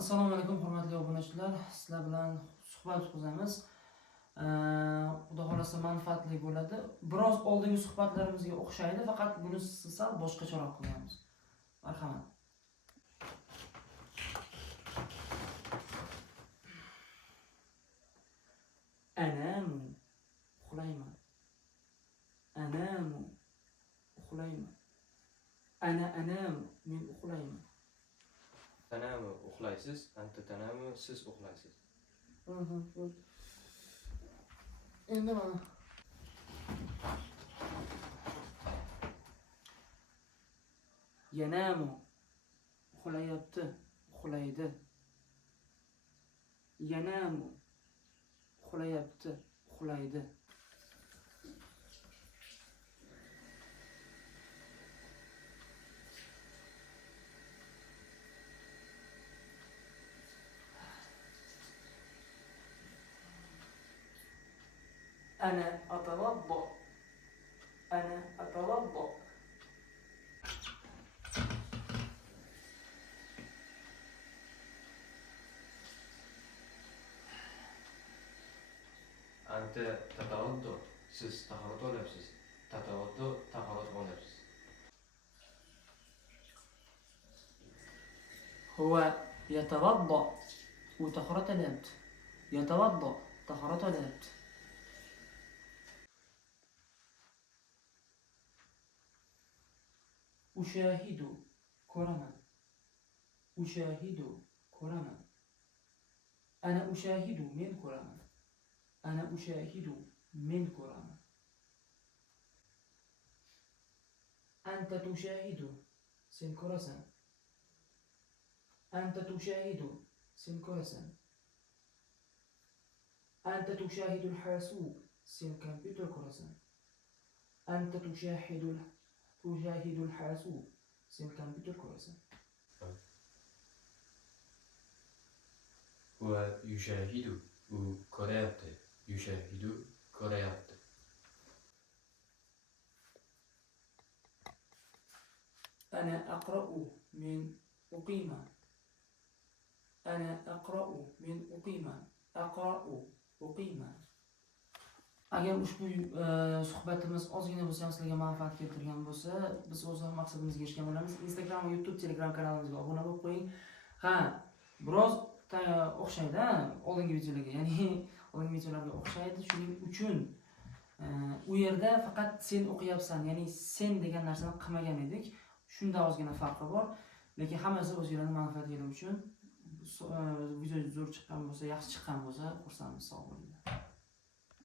Assalomu alaykum hurmatli obunachilar. Sizlar bilan suhbat o'tkazamiz. Xudo xolasa manfaatli bo'ladi. Biroz oldingi suhbatlarimizga o'xshaydi, faqat buni sal boshqacharoq qilamiz. Marhamat. Anamu uxlayman. Anamu uxlayman. Anamu men uxlayman. Tanamu uxlaysiz, anta tanamu siz uxlaysiz. Endi mana yanamu uxlayapti, uxlaydi. Yanamu uxlayapti, uxlaydi. أنا أتوضأ. أنا أتوضأ. Anta tatawaddo, siz tahorat olyapsiz. Tatawaddo, tahorat olyapsiz. هو يتوضأ وطهارة اليد. يتوضأ طهارة اليد. أشاهد كرما. أشاهد كرما. أنا أشاهد من كرما. أنا أشاهد من كرما. أنت تشاهد سنكرسا. أنت تشاهد سنكرسا. أنت تشاهد الحاسوب سن كمبيوتر كرسا. أنت تشاهد الحاسوب سن كمبيوتر كرسا. هو يشاهد وكريات يشاهد كريات. أنا أقرأ من أقيم. أنا أقرأ من أقيم. أقرأ أقيم. Agar ushbu suhbatimiz ozgina bo'lsa ham sizlarga manfaat keltirgan bo'lsa, biz o'z maqsadimizga erishgan bo'lamiz. Instagram va YouTube Telegram kanalimizga obuna bo'lib qo'ying. Ha, biroz o'xshaydi oldingi videolarga, ya'ni oldingi videolarga o'xshaydi. Shuning uchun u yerda faqat sen o'qiyapsan, ya'ni sen degan narsani qilmagan edik. Shunda ozgina farqi bor. Lekin hammasi o'zingizlarning manfaatiga uchun video zo'r chiqqan bo'lsa, yaxshi chiqqan bo'lsa, xursandmiz, sog' bo'linglar.